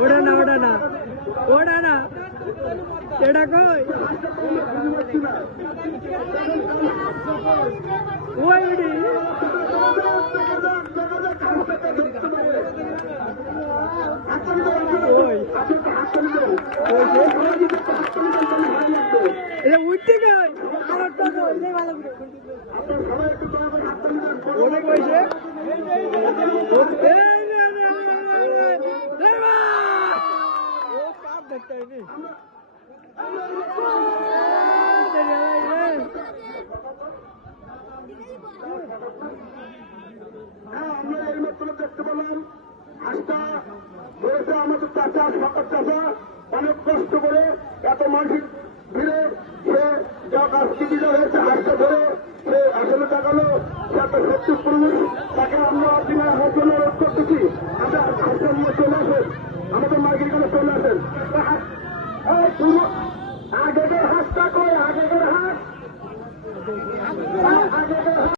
ওড়া না ওড়া না ওড়া না এটা কই ওইডি এটা উঠতে গেল ওটা কইছে ও পাপ দেখতে হয়নি আমরা এই মাত্র দেখতে পেলাম হাঁসটা ধরেছে আমাদের চাচা সরকার চাচা অনেক কষ্ট করে এত মানসিক ভিড়ে সে যা গাছটি বিজয় হয়েছে হাঁসটা ধরে সে আসলে দেখালো সে একটা সত্যি পুরুষ